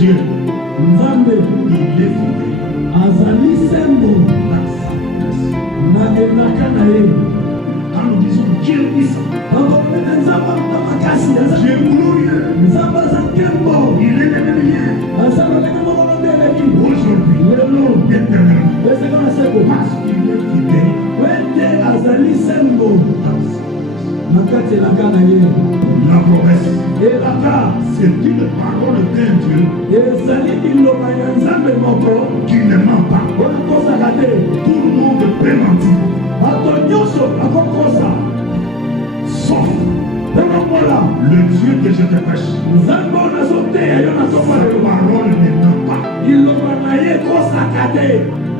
Dieu, Nzambe il est fidèle. azali sembo na elaka na ye. Quand nous disons Dieu puissant, Bakomene nzamba makasi Dieu glorieux, nzamba aza nkembo il est l'éternel. aza lolenge moko mondeleki Aujourd'hui, lelo éternellement, eseka na seko parce qu'il est fidèle. ete azali sembo na kati elaka na ye. La promesse, elaka c'est une parole d'un Dieu ezali liloba ya nzambe moko qui ne ment pas. oyo kosaka te. Tout le monde peut mentir, bato nyonso bakokosa sauf kolongola le Dieu que je te prêche. nzambe oyo nazoteya yo na ntongo Cette lelo parole ne ment pas. liloba na ye kosaka te.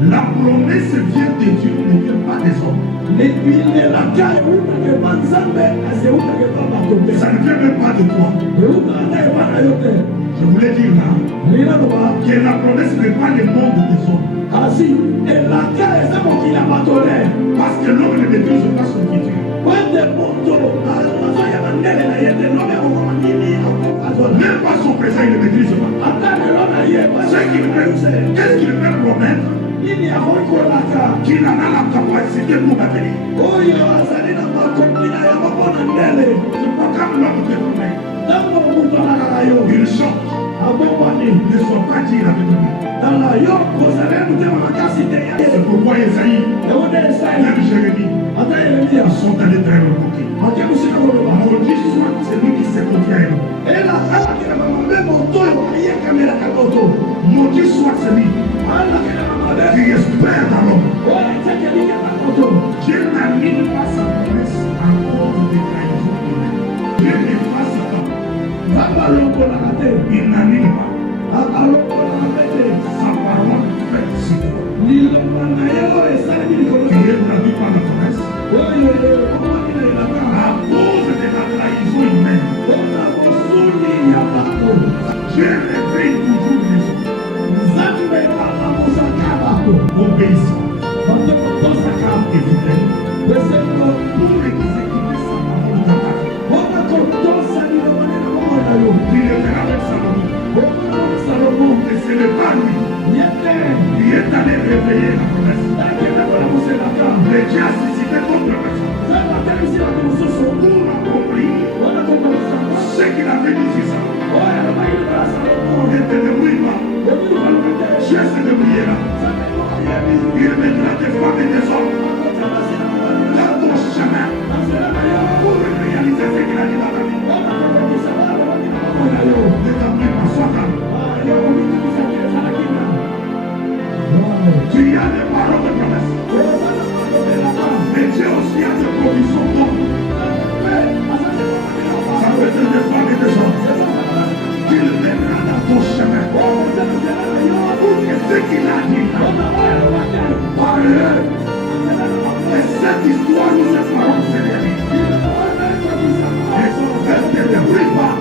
La promesse vient de Dieu, ne vient pas des hommes. elaka eutaka epa nzambe kasi eutaka epa bato te. Ça ne vient même pas de toi. eutaka te epa na yo te. Je voulais dire là alingi naloba que la promesse n'est pas le monde des hommes. kasi elaka eza mokili ya bato te. Parce que l'homme ne maîtrise pas son futur. wende moto azoyeba ndele na ye te lobe akokoma nini akokazola Même pas son présent, il ne maîtrise pas. ata lelo na ye Qu'est-ce qu'il peut promettre nini akoki kolaka qu'il en a la capacité pour l'avenir? oyo azali na makoki na yango mpona ndele. C'est pas comme l'homme te promet. ntango moto alakaka yo Il chante. abongwani Ne sois pas dit la vérité. tala yo kozala ye motema makasi te ya C'est pourquoi Esaïe, eonde esai même Jérémie, ata yeremia sont allés très loin. ake mosika koloba Maudit soit celui qui se confie à eux. alakela mabe moto oyo ayekamelaka moto Maudit soit celui alakela mabe qui espère dans l'homme. oyo atiakelikela moto. Dieu n'annule pas sa promesse à cause des trahisons humaines. Dieu n'efface pas. nzambe alongolaka te Il n'annule pas. alongolaka pe te Sa parole faite sur toi. liloba na ye oyo esalemi likolo Tu es traduit par la promesse oyo ekomaki na elaka à cause de la trahison humaine. mpona mosuni ya bato. Dieu réveille toujours les hommes. nzambe akamosaka bato Obéissant bato kotosaka et fidèle peseko pour exécuter sa parole dans ta vie. mpona kotosa liloba nde na moko na yo. Tu le feras avec Salomon. okona salomo Et ce n'est pas lui ye te qui est allé réveiller la promesse. akenda kolamoselaka Mais Dieu a suscité d'autres personnes nzambe atelemisi bato mosusu pour accomplir wana kokomosanga ce qu'il avait dit sur Salomon. oyo alobaki lokola salomo Ne te débrouille pas. okoki koluka te Dieu se débrouillera. nzambe moko yebi Il mettra des femmes et des hommes akotia basi na mobali dans ton chemin na nzela na yo pour réaliser ce qu'il a dit dans ta vie. mpona kokokisa bana babaki na moko na yo. Ne t'ennuie pas, sois calme. yo komitungisa te ezala kina Tu as des paroles de promesse. ozala malobelaka Mais Dieu aussi a des provisions pour nous. mpe azali komakela Ça peut être des femmes et des hommes qu'il mènera dans ton chemin. okotia nzela na yo Pour que ce qu'il a dit là, mpona oyo alobaki par eux, et cette histoire ou cette parole se réalise. Et ne te débrouille pas.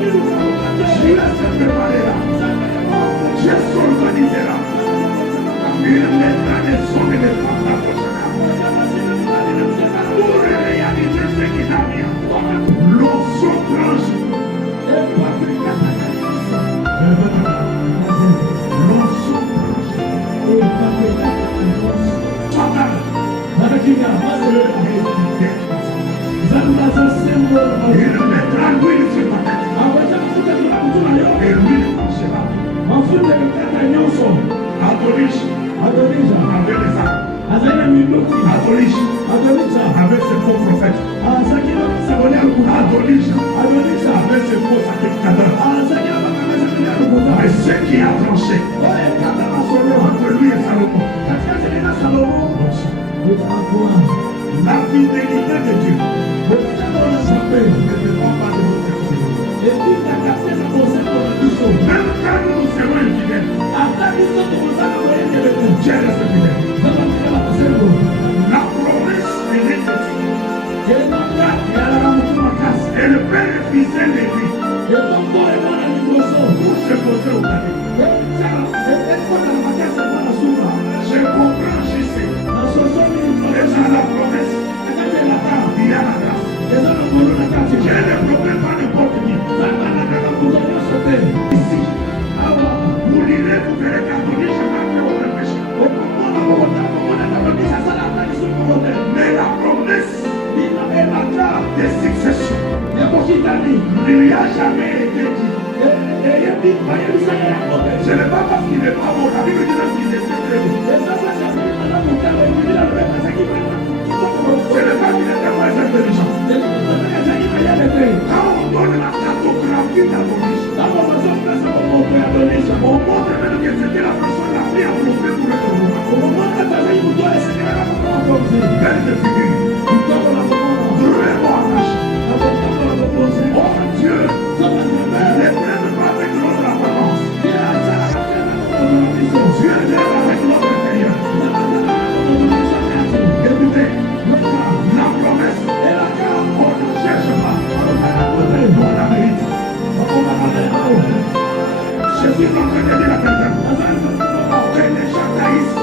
Dieu se préparera. Dieu s'organisera. Il mettra des hommes et des femmes dans ton chemin pour réaliser ce qu'il a dit. L'onction tranche. L'onction tranche. Sois calme. Il mettra l'huile sur ta tête. Et l'huile tranchera. Adonis avec les armes. Adonis avec ses faux prophètes. Adonis avec ses faux sacrificateurs. Mais ce qui a tranché entre lui et Salomon, la fidélité de Dieu ne dépend pas de notre fidélité. Même quand nous serons infidèles, Dieu reste fidèle. La promesse est l'éthique. Et le Père est fils et lui pour se poser au palais. Je comprends, je sais. Et dans la promesse, il y a la grâce. Dieu ne promet pas n'importe qui. Ici, Et vous verrez qu'Adonis jamais fait aucun péché. Mais la promesse des successions ne lui a jamais été dit. Ce n'est pas parce qu'il n'est pas bon, la Bible dit qu'il est très bon. Ce n'est pas qu'il était moins intelligent. Quand on donne la cartographie d'Adonis, on montre même que c'était la personne la plus enveloppée pour être roi. Belle de figure. Vraiment attaché. Oh Dieu, ne prenne pas avec l'autre apparence. Dieu l'aime avec l'autre intérieur. Écoutez, la promesse, on ne cherche pas, on la mérite. Je suis en train de dire à quelqu'un que les gens taillissent,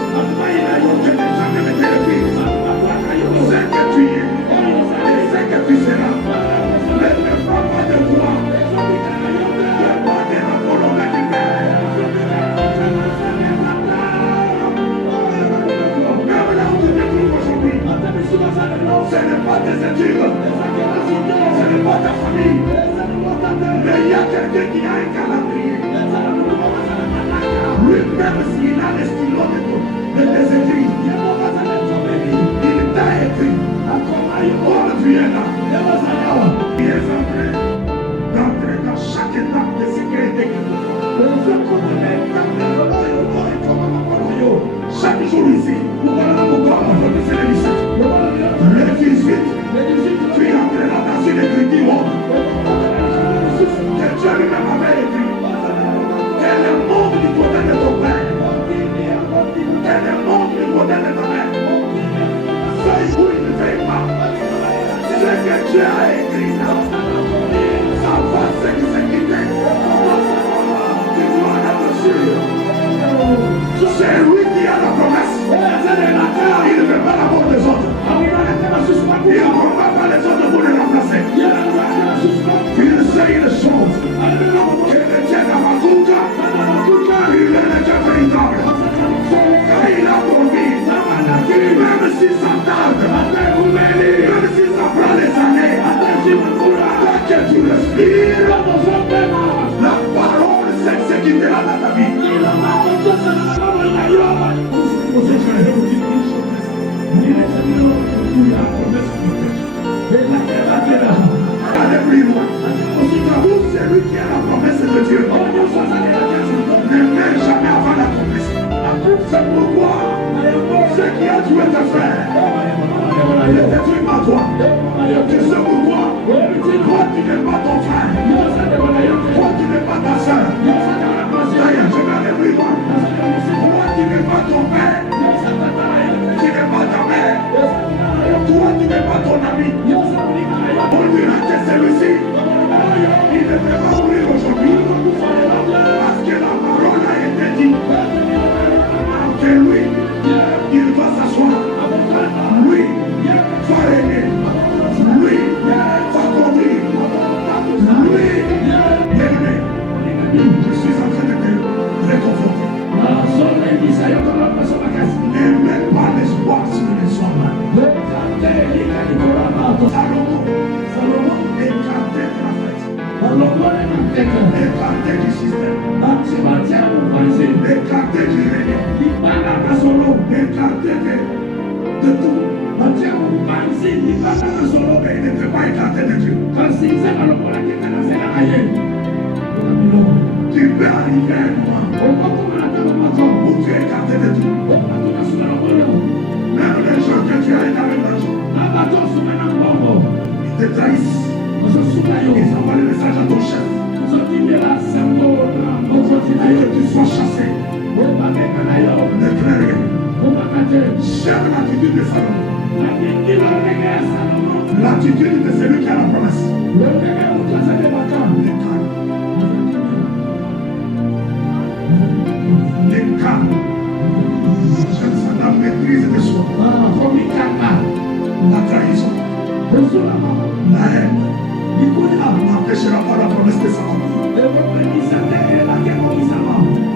que les gens ne mettent le pied. Ce que tu es et ce que tu seras, ne dépend pas de toi, ne pas de la volonté du Père. Même là où tu te trouves aujourd'hui, ce n'est pas tes études, ce n'est pas ta famille, mais il y a quelqu'un qui a un calendrier. Lui-même, s'il a les stylos de tes écrits, il t'a écrit. Oh, tu es là. Il est en train d'entrer dans chaque étape de sécurité. Chaque jour ici, c'est le 17. Le 18, tu es entré dans une écriture que Dieu lui-même avait écrit. Quel est le monde du côté de ton père? Quel est le monde du côté de ta mère? Feuille ou il ne feuille pas. Ce que Dieu a écrit là, ça va s'exécuter. Tu dois être sûr. C'est lui qui a la promesse. Il ne fait pas la mort des autres. Il ne combat pas les autres pour les remplacer. Il sait une chose. Que le Dieu d'Amakuka, il est le Dieu véritable. Quand il a promis, même si ça tarde, même si ça prend des années, tant que tu respires, la parole s'exécutera dans ta vie. Allez plus loin. Pour celui qui a la promesse de Dieu, ne mène jamais avant l'accomplissement. C'est pourquoi ce qui a tué tes frères ne détruit pas toi. Tu sais pourquoi? Toi tu n'es pas ton frère. Toi tu n'es pas ta soeur. D'ailleurs, je vais aller plus loin. Toi tu n'es pas ton père. Tu n'es pas ta mère. Toi tu n'es pas ton ami. On dira que celui-ci, il ne peut pas mourir aujourd'hui. Parce que la parole a été dite. Que lui, il va s'asseoir. Lui va régner. Lui va conduire. Lui, bien-aimé, je suis en train de te réconforter. Ne mets pas l'espoir sur les hommes. Salomon écartait de la fête. Écarté du système. Écarté du règne. Écarté de tout. Et il ne peut pas écarter de Dieu. Tu peux arriver à un moment où tu es écarté de tout. Même les gens que tu as aidés avec l'argent, ils te trahissent. Ils envoient le message à ton chef. Et que tu sois chassé. Ne crains rien. J'aime l'attitude de Salomon. L'attitude de celui qui a la promesse. Les calmes. J'aime ça, la maîtrise de soi. La trahison. La haine. N'empêchera pas la promesse de Salomon.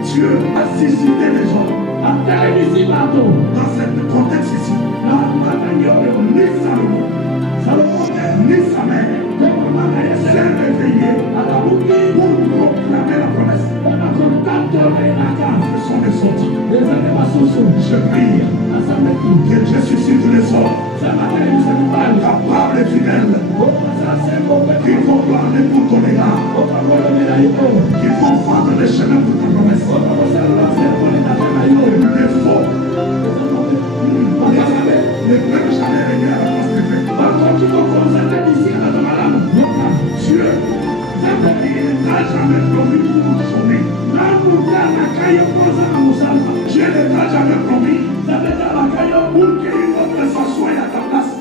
Dieu a susciter les gens. Dans ce contexte ici, ni Salomon, ni sa mère s'est réveillé pour proclamer la promesse. Ils sont des sorties. Je prie que Dieu suscite les hommes capables et fidèles qui vont parler pour ton égard, qui vont vendre les chemins pour ta promesse. Les faux ne peuvent jamais régler la place de Dieu. Dieu n'a jamais promis pour nous sauver. Dieu ne t'a jamais promis pour qu'une autre s'assoie à ta place.